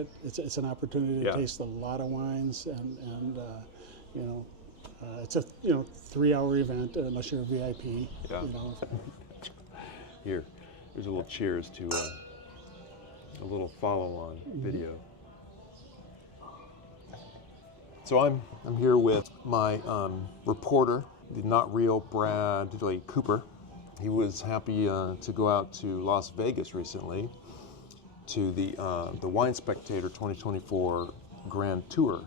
it. It's an opportunity to Yeah. taste a lot of wines, and you know, it's a 3-hour event unless you're a VIP. Yeah. You know. Here's a little cheers to a little follow-on video. So I'm here with my reporter, the NotRealBradleyCooper. He was happy to go out to Las Vegas recently to the Wine Spectator 2024 Grand Tour,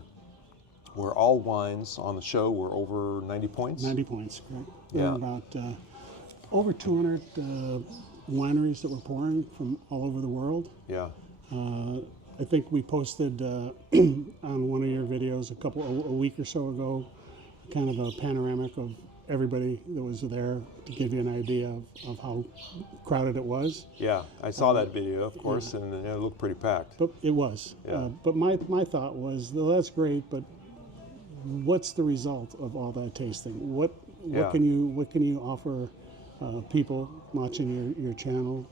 where all wines on the show were over 90 points. 90 points, correct. Yeah. There were about over 200 wineries that were pouring from all over the world. Yeah. I think we posted on one of your videos a week or so ago, kind of a panoramic of everybody that was there to give you an idea of how crowded it was. Yeah, I saw that video, of course, and it looked pretty packed. But it was. Yeah. But my thought was, well, that's great, but what's the result of all that tasting? What can you offer people watching your channel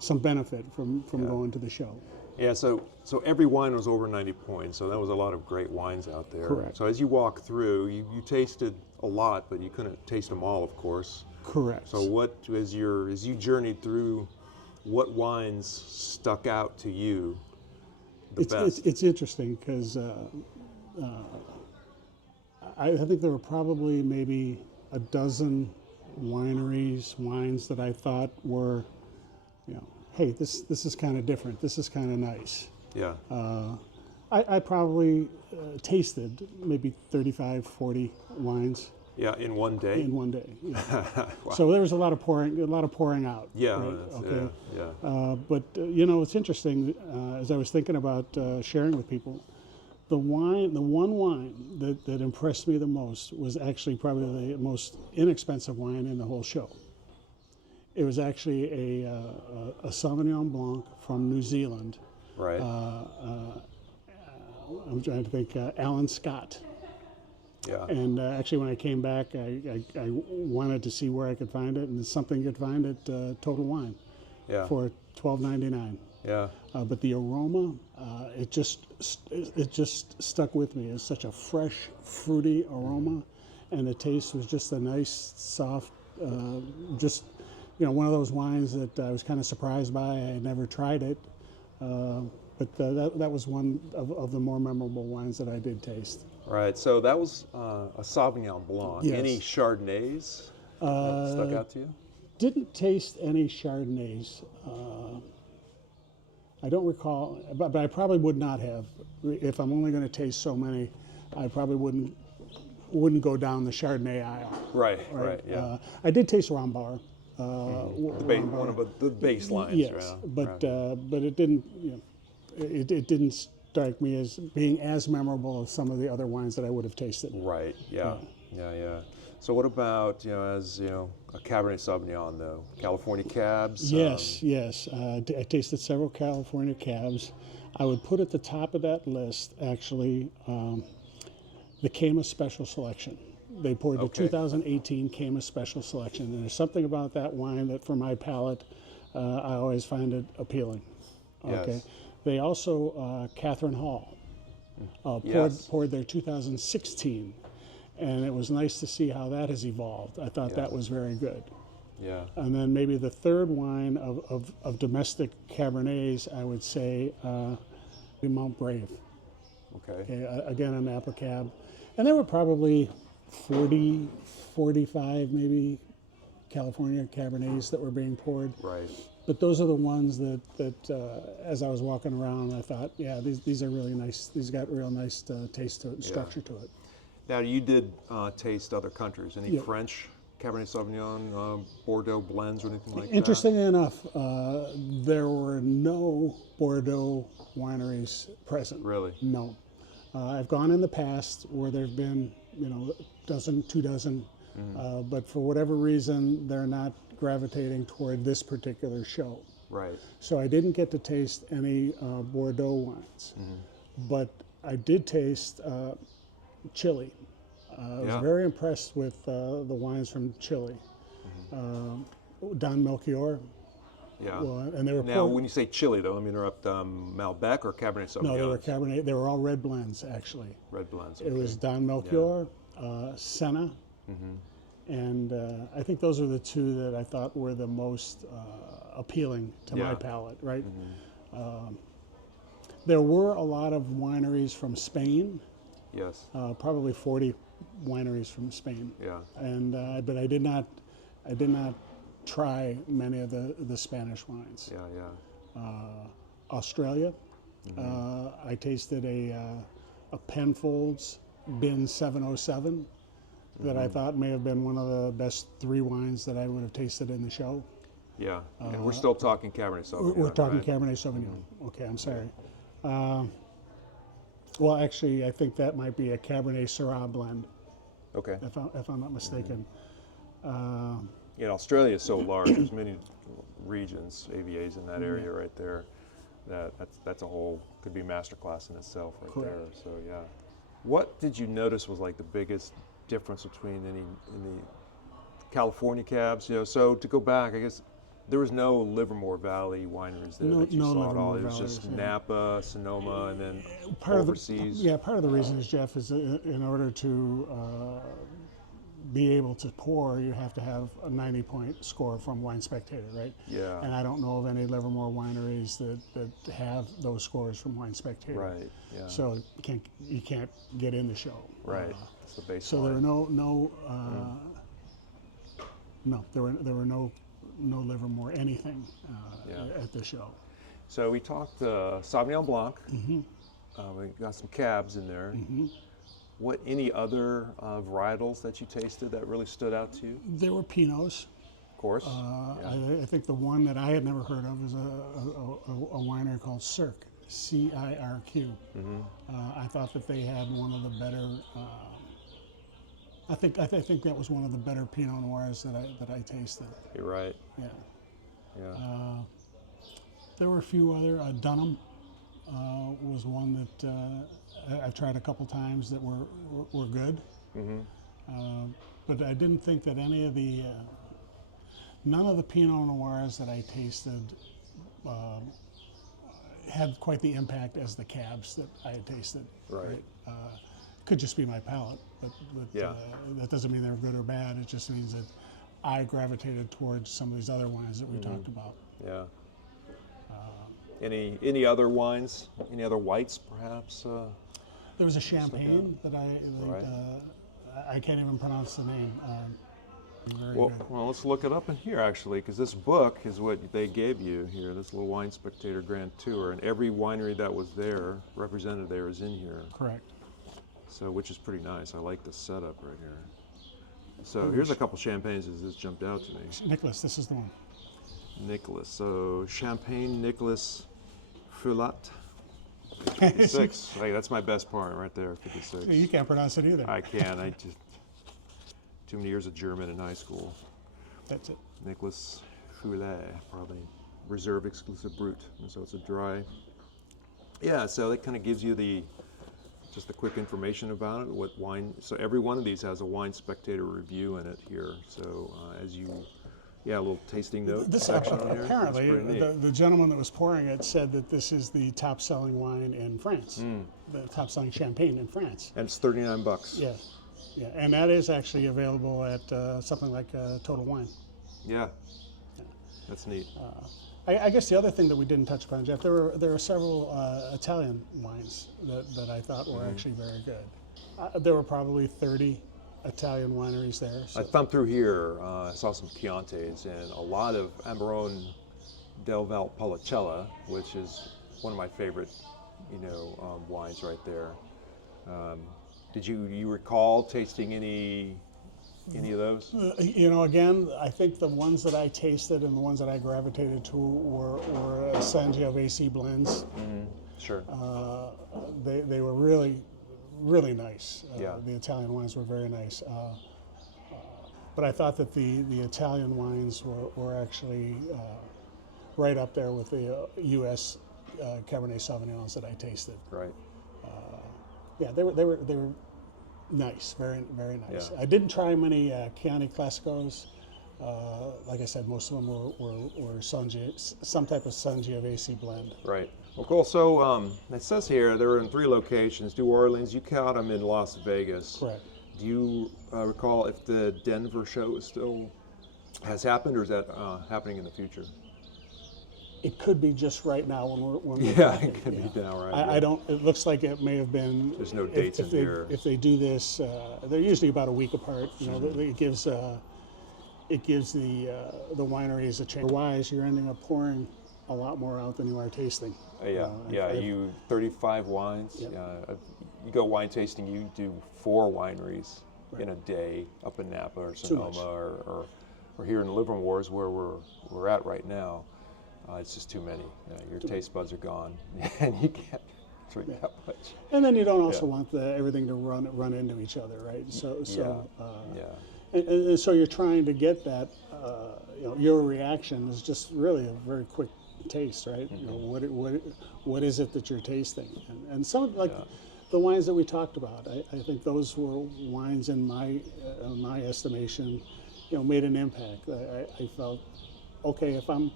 some benefit from going to the show? Yeah, so every wine was over 90 points, so that was a lot of great wines out there. Correct. So as you walk through, you tasted a lot, but you couldn't taste them all, of course. Correct. So as you journeyed through, what wines stuck out to you the best? It's interesting because I think there were probably maybe a dozen wines that I thought were, hey, this is kind of different. This is kind of nice. Yeah. I probably tasted maybe 35, 40 wines. Yeah, in one day. In one day. Yeah. Wow. So there was a lot of pouring out. Yeah. Right? Okay. Yeah. But it's interesting. As I was thinking about sharing with people, the one wine that impressed me the most was actually probably the most inexpensive wine in the whole show. It was actually a Sauvignon Blanc from New Zealand. Right. I'm trying to think, Alan Scott. Yeah. And actually, when I came back, I wanted to see where I could find it, and it's something you could find at Total Wine for $12.99. Yeah. But the aroma, it just stuck with me. It's such a fresh, fruity aroma, and the taste was just a nice, soft, one of those wines that I was kind of surprised by. I had never tried it, but that was one of the more memorable wines that I did taste. Right. So that was a Sauvignon Blanc. Yes. Any Chardonnays that stuck out to you? Didn't taste any Chardonnays. I don't recall, but I probably would not have. If I'm only going to taste so many, I probably wouldn't go down the Chardonnay aisle. Right. Yeah. I did taste Rambar. One of the baselines. Yes, right? but it didn't. It didn't strike me as being as memorable as some of the other wines that I would have tasted. Right. Yeah. So what about a Cabernet Sauvignon though? California cabs. Yes. I tasted several California cabs. I would put at the top of that list actually the Cayma Special Selection. They poured the 2018 Cayma Special Selection, and there's something about that wine that, for my palate, I always find it appealing. Okay. Yes. They also Catherine Hall poured their 2016, and it was nice to see how that has evolved. I thought that was very good. Yeah. And then maybe the third wine of domestic Cabernets, I would say Mount Brave. Okay. Again, a Napa cab, and there were probably 40, 45 maybe California Cabernets that were being poured. Right. But those are the ones that as I was walking around, I thought, these are really nice. These got real nice taste to it, structure to it. Now, you did taste other countries. Any French Cabernet Sauvignon, Bordeaux blends or anything like that? Interestingly enough, there were no Bordeaux wineries present. Really? No. I've gone in the past where there have been, dozen, 2 dozen, but for whatever reason, they're not gravitating toward this particular show. Right. So I didn't get to taste any Bordeaux wines, but I did taste Chile. I was very impressed with the wines from Chile. Don Melchior. Yeah. Well, and they were Now, when you say chili, though, let me interrupt. Malbec or Cabernet Sauvignon? no, they were Cabernet. They were all red blends, actually. Red blends. It okay. was Don Melchior, Senna, and I think those are the two that I thought were the most appealing to my palate, right? There were a lot of wineries from Spain, Yes. probably 40 wineries from Spain, Yeah. and but I did not try many of the Spanish wines. Yeah. Yeah. Australia, I tasted a Penfolds Bin 707 that I thought may have been one of the best 3 wines that I would have tasted in the show. Yeah. And we're still talking Cabernet Sauvignon. We're talking right? Cabernet Sauvignon. Okay, I'm sorry. Well, actually, I think that might be a Cabernet Syrah blend, Okay. if I'm not mistaken. Yeah, Australia is so large. There's many regions, AVAs in that area right there. That's a whole, could be masterclass in itself right Correct. there. So yeah. What did you notice was like the biggest difference between in the California cabs? You know, so to go back, I guess there was no Livermore Valley wineries there that you no saw at all. Livermore It was just Valleys, Napa, Sonoma, and then Part overseas. of the reason is, Jeff, is in order to be able to pour, you have to have a 90-point score from Wine Spectator, right? Yeah. And I don't know of any Livermore wineries that have those scores from Wine Spectator. Right. Yeah. So you can't get in the show. Right. That's the baseline. So there were there were no Livermore anything at the show. So we talked Sauvignon Blanc. We got some cabs in there. What any other varietals that you tasted that really stood out to you? There were Pinots. Of course. I think the one that I had never heard of is a winery called Cirque, CIRQ. I thought that they had one of the better. I think that was one of the better Pinot Noirs that I tasted. You're right. Yeah. Yeah. There were a few other. Dunham was one that I've tried a couple times that were good. But I didn't think that any of the none of the Pinot Noirs that I tasted had quite the impact as the cabs that I had tasted. Right. Could just be my palate, but Yeah. that doesn't mean they're good or bad. It just means that I gravitated towards some of these other wines that we talked about. Yeah. Any other wines? Any other whites, perhaps? There was a champagne that Right. I can't even pronounce the name. Very Well, good. well, let's look it up in here actually, because this book is what they gave you here. This little Wine Spectator Grand Tour, and every winery that was there, represented there, is in here. Correct. So, which is pretty nice. I like the setup right here. So here's a couple champagnes that just jumped out to me. Nicholas, this is the one. Nicholas. So Champagne Nicholas Fulat. 56. Hey, that's my best part right there. 56. You can't pronounce it either. I can. I just too many years of German in high school. That's it. Nicholas Fulat, probably Reserve Exclusive Brut. And so it's a dry. Yeah. So that kind of gives you just the quick information about it. What wine? So every one of these has a Wine Spectator review in it here. So as you. Yeah, a little tasting note This section on here. apparently, That's pretty neat. the gentleman that was pouring it said that this is the top-selling wine in France, the top-selling champagne in France. And it's $39. Yeah, yeah, and that is actually available at something like Total Wine. Yeah, that's neat. I guess the other thing that we didn't touch upon, Jeff, there were several Italian wines that I thought were actually very good. There were probably 30 Italian wineries there. So. I thumbed through here, I saw some Chiantis and a lot of Amarone del Valpolicella, which is one of my favorite, wines right there. Did you recall tasting any of those? Again, I think the ones that I tasted and the ones that I gravitated to were Sangiovese blends. Sure. They were really nice. Yeah. The Italian wines were very nice. But I thought that the Italian wines were actually right up there with the U.S. Cabernet Sauvignons that I tasted. Right. Yeah, they were nice, very nice. Yeah. I didn't try many Chianti Classicos. Like I said, most of them were some type of Sangiovese blend. Right. Well, cool. So it says here they were in 3 locations: New Orleans. You caught them in Las Vegas. Correct. Do you recall if the Denver show is still has happened, or is that happening in the future? It could be just right now when we're Yeah, talking, it could be now, right? I don't. It looks like it may have been. There's no dates in here. If they do this, they're usually about a week apart. You know, it gives the wineries a chance. Otherwise, you're ending up pouring a lot more out than you are tasting. You 35 wines. Yep. You go wine tasting. You do 4 wineries in a day up in Napa or Sonoma or here in the Livermores where we're at right now. It's just too many. Your taste buds are gone, and you can't drink that much. And then you don't also want everything to run into each other, right? And so you're trying to get that. Your reaction is just really a very quick taste, right? You know, what is it that you're tasting? And some like the wines that we talked about, I think those were wines in my estimation, made an impact. I felt, okay, if I'm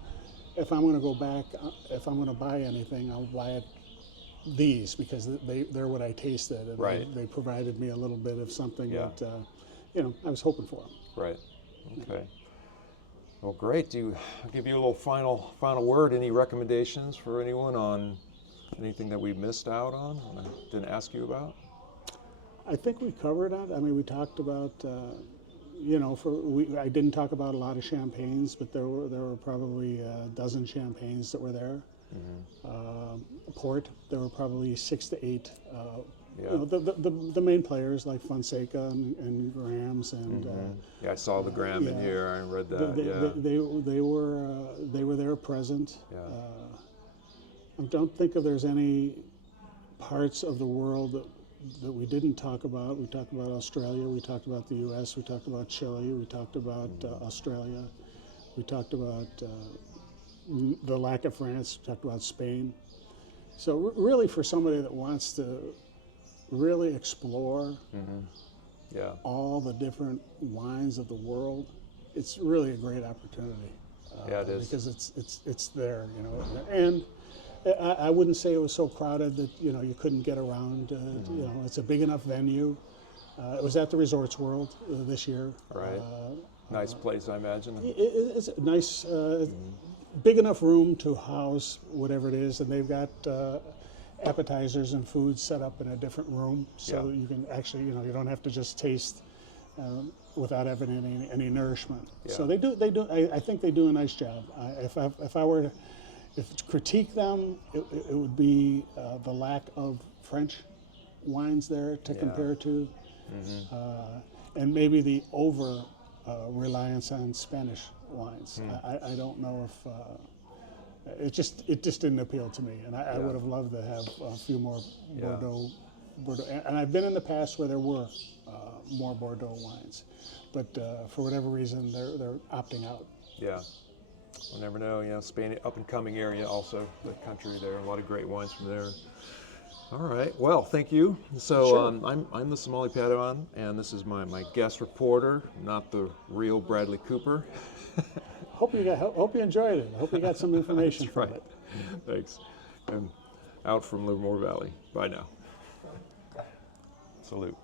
going to go back, if I'm going to buy anything, I'll buy it these because they're what I tasted, and they provided me a little bit of something that I was hoping for. Right. Okay. Well, great. I'll give you a little final word. Any recommendations for anyone on anything that we missed out on? I didn't ask you about. I think we covered it. I mean, we talked about. I didn't talk about a lot of champagnes, but there were probably a dozen champagnes that were there. Port, there were probably 6 to 8. The main players like Fonseca and Graham's and. I saw the Graham in here. I read that. They were there present. I don't think there's any parts of the world that we didn't talk about. We talked about Australia, we talked about the U.S., we talked about Chile, we talked about Australia, we talked about the lack of France, we talked about Spain. So really for somebody that wants to really explore all the different wines of the world, it's really a great opportunity. It is. Because it's there, and I wouldn't say it was so crowded that you couldn't get around. It's a big enough venue. It was at the Resorts World this year. Right. Nice place, I imagine. It's a nice, big enough room to house whatever it is, and they've got appetizers and food set up in a different room, so you can actually, you don't have to just taste without having any nourishment. Yeah. So they do. I think they do a nice job. If I were to critique them, it would be the lack of French wines there to compare to, and maybe the over reliance on Spanish wines. I don't know if it just didn't appeal to me, and I would have loved to have a few more Bordeaux. And I've been in the past where there were more Bordeaux wines, but for whatever reason they're opting out. Yeah. We'll never know. Spain, up and coming area, also the country there. A lot of great wines from there. All right. Well, thank you. So Sure. I'm the Somali Padawan, and this is my guest reporter, not the real Bradley Cooper. Hope you enjoyed it. Hope you got some information That's from right. it. Thanks. I'm out from Livermore Valley. Bye now. Salute.